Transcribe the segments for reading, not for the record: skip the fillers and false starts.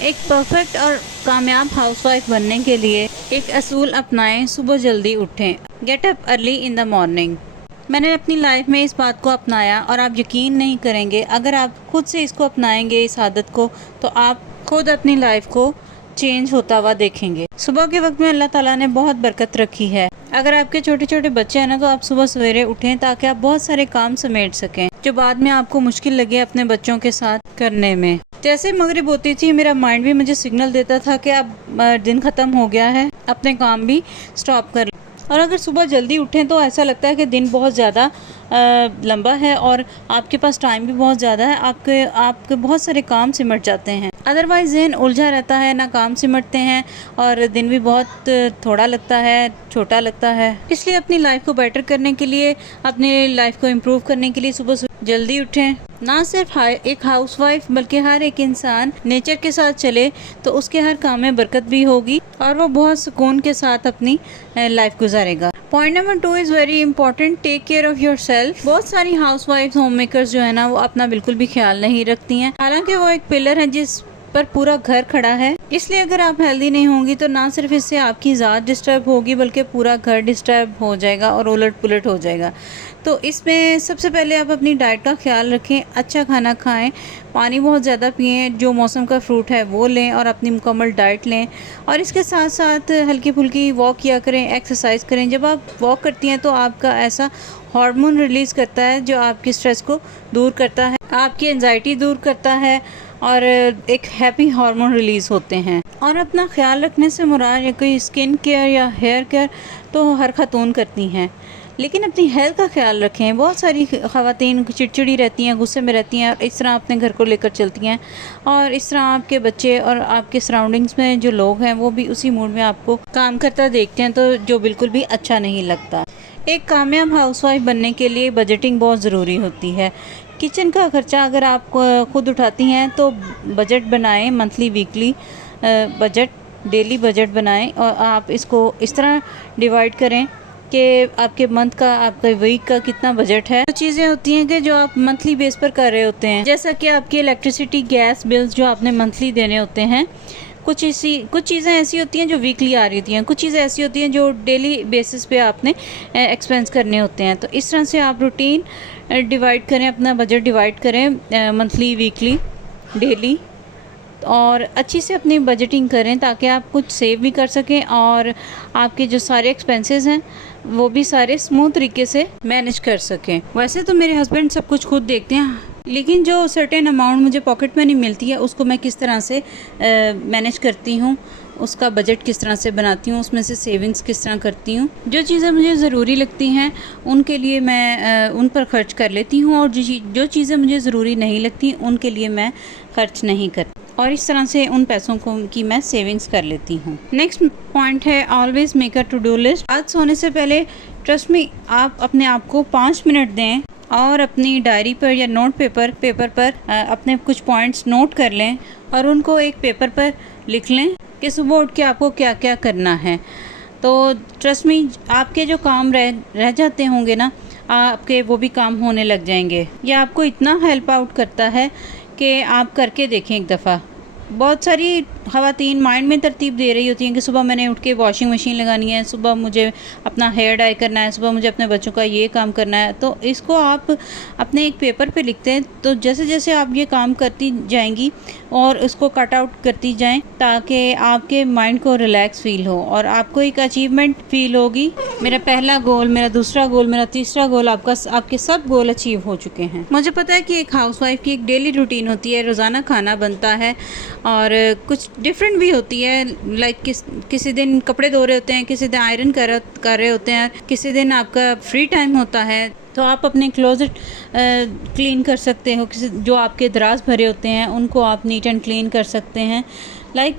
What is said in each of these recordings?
एक परफेक्ट और कामयाब हाउसवाइफ बनने के लिए एक असूल अपनाएं, सुबह जल्दी उठें। Get up early in the morning. मैंने अपनी लाइफ में इस बात को अपनाया और आप यकीन नहीं करेंगे, अगर आप खुद से इसको अपनाएंगे इस आदत को, तो आप खुद अपनी लाइफ को चेंज होता हुआ देखेंगे। सुबह के वक्त में अल्लाह ताला ने बहुत बरकत रखी है। अगर आपके छोटे छोटे बच्चे हैं ना, तो आप सुबह सवेरे उठें ताकि आप बहुत सारे काम समेट सकें जो बाद में आपको मुश्किल लगे अपने बच्चों के साथ करने में। जैसे मगरिब होती थी, मेरा माइंड भी मुझे सिग्नल देता था कि अब दिन ख़त्म हो गया है, अपने काम भी स्टॉप कर। और अगर सुबह जल्दी उठें तो ऐसा लगता है कि दिन बहुत ज़्यादा लंबा है और आपके पास टाइम भी बहुत ज़्यादा है, आपके बहुत सारे काम सिमट जाते हैं। अदरवाइज़ ज़हन उलझा रहता है, ना काम सिमटते हैं और दिन भी बहुत थोड़ा लगता है, छोटा लगता है। इसलिए अपनी लाइफ को बेटर करने के लिए, अपनी लाइफ को इम्प्रूव करने के लिए सुबह जल्दी उठें। ना सिर्फ एक हाउसवाइफ बल्कि हर एक इंसान नेचर के साथ चले तो उसके हर काम में बरकत भी होगी और वो बहुत सुकून के साथ अपनी लाइफ गुजारेगा। Point number 2 is very important, take care of your self. बहुत सारी हाउसवाइफ होम मेकर्स जो है ना, वो अपना बिल्कुल भी ख्याल नहीं रखती हैं, हालांकि वो एक पिलर है जिस पर पूरा घर खड़ा है। इसलिए अगर आप हेल्दी नहीं होंगी तो ना सिर्फ इससे आपकी ज़ात डिस्टर्ब होगी बल्कि पूरा घर डिस्टर्ब हो जाएगा और उलट पुलट हो जाएगा। तो इसमें सबसे पहले आप अपनी डाइट का ख्याल रखें, अच्छा खाना खाएं, पानी बहुत ज़्यादा पिएं, जो मौसम का फ्रूट है वो लें और अपनी मुकम्मल डाइट लें। और इसके साथ साथ हल्की फुल्की वॉक किया करें, एक्सरसाइज करें। जब आप वॉक करती हैं तो आपका ऐसा हार्मोन रिलीज़ करता है जो आपकी स्ट्रेस को दूर करता है, आपकी एंजाइटी दूर करता है और एक हैप्पी हार्मोन रिलीज़ होते हैं। और अपना ख्याल रखने से मुराद या कोई स्किन केयर या हेयर केयर तो हर खातून करती हैं, लेकिन अपनी हेल्थ का ख्याल रखें। बहुत सारी ख़वातीन चिड़चिड़ी रहती हैं, गुस्से में रहती हैं और इस तरह अपने घर को लेकर चलती हैं और इस तरह आपके बच्चे और आपके सराउंडिंग्स में जो लोग हैं वो भी उसी मूड में आपको काम करता देखते हैं, तो जो बिल्कुल भी अच्छा नहीं लगता। एक कामयाब हाउसवाइफ बनने के लिए बजटिंग बहुत ज़रूरी होती है। किचन का ख़र्चा अगर आप खुद उठाती हैं तो बजट बनाएं, monthly weekly budget, daily budget बनाएं और आप इसको इस तरह डिवाइड करें कि आपके मंथ का, आपके वीक का कितना बजट है। तो चीज़ें होती हैं कि जो आप मंथली बेस पर कर रहे होते हैं, जैसा कि आपकी इलेक्ट्रिसिटी, गैस बिल्स जो आपने मंथली देने होते हैं। कुछ चीज़ें ऐसी होती हैं जो वीकली आ रही होती हैं, कुछ चीज़ें ऐसी होती हैं जो डेली बेसिस पे आपने एक्सपेंस करने होते हैं। तो इस तरह से आप रूटीन डिवाइड करें, अपना बजट डिवाइड करें मंथली, वीकली, डेली, और अच्छी से अपनी बजटिंग करें ताकि आप कुछ सेव भी कर सकें और आपके जो सारे एक्सपेंसेस हैं वो भी सारे स्मूथ तरीके से मैनेज कर सकें। वैसे तो मेरे हस्बैंड सब कुछ खुद देखते हैं, लेकिन जो सर्टेन अमाउंट मुझे पॉकेट मनी मिलती है उसको मैं किस तरह से मैनेज करती हूँ, उसका बजट किस तरह से बनाती हूँ, उसमें से सेविंग्स किस तरह करती हूँ। जो चीज़ें मुझे ज़रूरी लगती हैं उनके लिए मैं उन पर खर्च कर लेती हूँ और जो चीज़ें मुझे ज़रूरी नहीं लगती उनके लिए मैं खर्च नहीं करती, और इस तरह से उन पैसों को की मैं सेविंग्स कर लेती हूँ। नेक्स्ट पॉइंट है always make a to do list. आज सोने से पहले ट्रस्ट मी, आप अपने आप को 5 मिनट दें और अपनी डायरी पर या नोट पेपर पर अपने कुछ पॉइंट्स नोट कर लें और उनको एक पेपर पर लिख लें कि सुबह उठ के आपको क्या क्या करना है। तो ट्रस्ट मी, आपके जो काम रह जाते होंगे ना, आपके वो भी काम होने लग जाएंगे। यह आपको इतना हेल्प आउट करता है कि आप करके देखें एक दफ़ा। बहुत सारी ख़वातीन माइंड में तरतीब दे रही होती हैं कि सुबह मैंने उठ के वॉशिंग मशीन लगानी है, सुबह मुझे अपना हेयर डाई करना है, सुबह मुझे अपने बच्चों का ये काम करना है। तो इसको आप अपने एक पेपर पे लिखते हैं, तो जैसे जैसे आप ये काम करती जाएंगी और उसको कट आउट करती जाएं ताकि आपके माइंड को रिलैक्स फील हो और आपको एक अचीवमेंट फील होगी। मेरा पहला गोल, मेरा दूसरा गोल, मेरा तीसरा गोल, आपके सब गोल अचीव हो चुके हैं। मुझे पता है कि एक हाउसवाइफ की एक डेली रूटीन होती है, रोज़ाना खाना बनता है और कुछ डिफरेंट भी होती है। लाइक किसी दिन कपड़े धो रहे होते हैं, किसी दिन आयरन कर रहे होते हैं, किसी दिन आपका फ्री टाइम होता है तो आप अपने क्लोजेट क्लीन कर सकते हो। जो आपके दराज भरे होते हैं उनको आप नीट एंड क्लीन कर सकते हैं। लाइक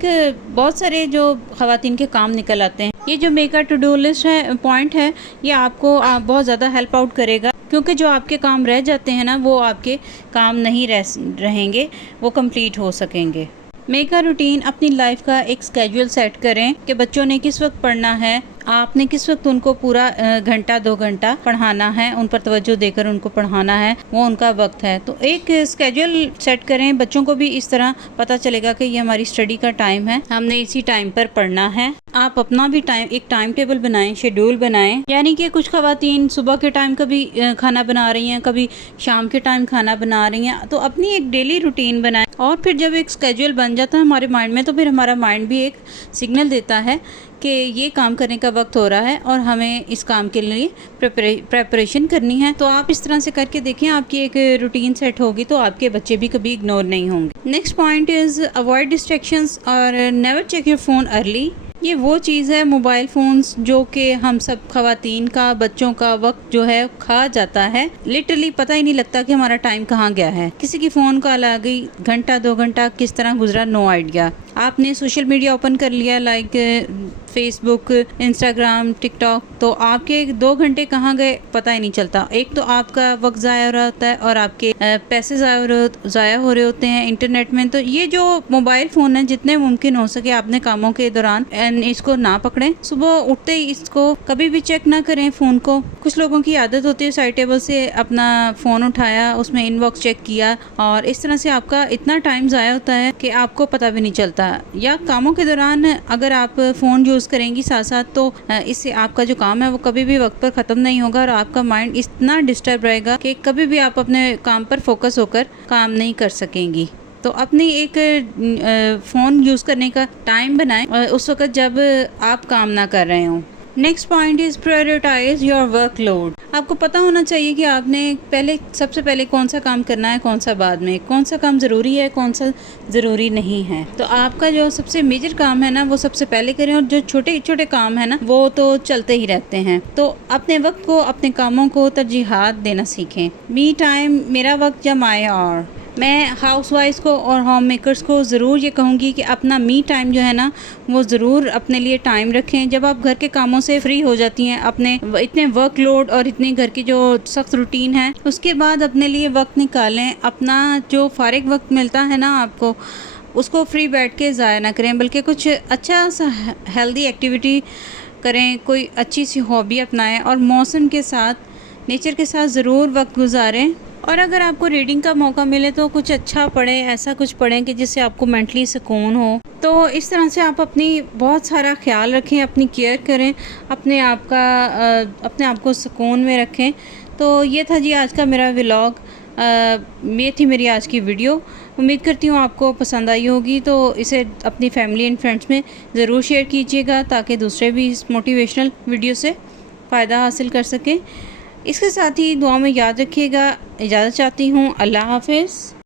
बहुत सारे जो ख़वातीन के काम निकल आते हैं। ये जो make a to do list है, पॉइंट है, ये आपको बहुत ज़्यादा हेल्प आउट करेगा, क्योंकि जो आपके काम रह जाते हैं ना, वो आपके काम नहीं रहेंगे, वो कंप्लीट हो सकेंगे। मेक अ रूटीन, अपनी लाइफ का एक स्केड्यूल सेट करें कि बच्चों ने किस वक्त पढ़ना है, आपने किस वक्त उनको पूरा घंटा 2 घंटा पढ़ाना है, उन पर तवज्जो देकर उनको पढ़ाना है, वो उनका वक्त है। तो एक स्केड्यूल सेट करें, बच्चों को भी इस तरह पता चलेगा कि ये हमारी स्टडी का टाइम है, हमने इसी टाइम पर पढ़ना है। आप अपना भी एक टाइम टेबल बनाएं, शेड्यूल बनाएं, यानी कि कुछ ख़वातीन सुबह के टाइम कभी खाना बना रही हैं, कभी शाम के टाइम खाना बना रही हैं, तो अपनी एक डेली रूटीन बनाएं। और फिर जब एक स्केड्यूल बन जाता है हमारे माइंड में, तो फिर हमारा माइंड भी एक सिग्नल देता है कि ये काम करने का वक्त हो रहा है और हमें इस काम के लिए प्रेपरेशन करनी है। तो आप इस तरह से करके देखें, आपकी एक रूटीन सेट होगी तो आपके बच्चे भी कभी इग्नोर नहीं होंगे। Next point is avoid distractions और never check your phone early. ये वो चीज़ है, मोबाइल फ़ोन्स, जो कि हम सब ख़वातीन का, बच्चों का वक्त जो है खा जाता है। लिटरली पता ही नहीं लगता कि हमारा टाइम कहाँ गया है। किसी की फ़ोन कॉल आ गई, घंटा 2 घंटा किस तरह गुजरा, नो आइडिया। आपने सोशल मीडिया ओपन कर लिया, लाइक फेसबुक, इंस्टाग्राम, टिकटॉक, तो आपके 2 घंटे कहाँ गए पता ही नहीं चलता। एक तो आपका वक्त ज़ाया हो रहा होता है और आपके पैसे ज़ाया हो रहे होते हैं इंटरनेट में। तो ये जो मोबाइल फ़ोन है, जितने मुमकिन हो सके आपने कामों के दौरान इसको ना पकड़ें। सुबह उठते ही इसको कभी भी चेक ना करें फ़ोन को। कुछ लोगों की आदत होती है साइड टेबल से अपना फ़ोन उठाया, उसमें इनबॉक्स चेक किया, और इस तरह से आपका इतना टाइम ज़ाया होता है कि आपको पता भी नहीं चलता। या कामों के दौरान अगर आप फ़ोन यूज़ करेंगी साथ साथ, तो इससे आपका जो काम है वो कभी भी वक्त पर ख़त्म नहीं होगा और आपका माइंड इतना डिस्टर्ब रहेगा कि कभी भी आप अपने काम पर फोकस होकर काम नहीं कर सकेंगी। तो अपनी एक फ़ोन यूज़ करने का टाइम बनाएं उस वक़्त जब आप काम ना कर रहे हों। Next point is prioritise your workload. आपको पता होना चाहिए कि आपने सबसे पहले कौन सा काम करना है, कौन सा बाद में, कौन सा काम ज़रूरी है, कौन सा ज़रूरी नहीं है। तो आपका जो सबसे मेजर काम है ना, वो सबसे पहले करें, और जो छोटे छोटे काम है ना, वो तो चलते ही रहते हैं। तो अपने वक्त को, अपने कामों को तरजीहात देना सीखें। मी टाइम, मेरा वक्त या माई आवर। मैं हाउसवाइफ्स को और होम मेकर्स को ज़रूर ये कहूँगी कि अपना मी टाइम जो है ना, वो ज़रूर अपने लिए टाइम रखें। जब आप घर के कामों से फ्री हो जाती हैं, अपने इतने वर्कलोड और इतनी घर की जो सख्त रूटीन है, उसके बाद अपने लिए वक्त निकालें। अपना जो फारिग वक्त मिलता है ना आपको, उसको फ्री बैठ के ज़ाया ना करें, बल्कि कुछ अच्छा सा हेल्दी एक्टिविटी करें, कोई अच्छी सी हॉबी अपनाएं और मौसम के साथ, नेचर के साथ ज़रूर वक्त गुजारें। और अगर आपको रीडिंग का मौका मिले तो कुछ अच्छा पढ़ें, ऐसा कुछ पढ़ें कि जिससे आपको मेंटली सुकून हो। तो इस तरह से आप अपनी बहुत सारा ख्याल रखें, अपनी केयर करें, अपने आप को सुकून में रखें। तो ये था जी आज का मेरा व्लॉग, ये थी मेरी आज की वीडियो। उम्मीद करती हूँ आपको पसंद आई होगी। तो इसे अपनी फैमिली एंड फ्रेंड्स में ज़रूर शेयर कीजिएगा ताकि दूसरे भी इस मोटिवेशनल वीडियो से फ़ायदा हासिल कर सकें। इसके साथ ही दुआ में याद रखिएगा। इजाज़त चाहती हूँ। अल्लाह हाफ़िज़।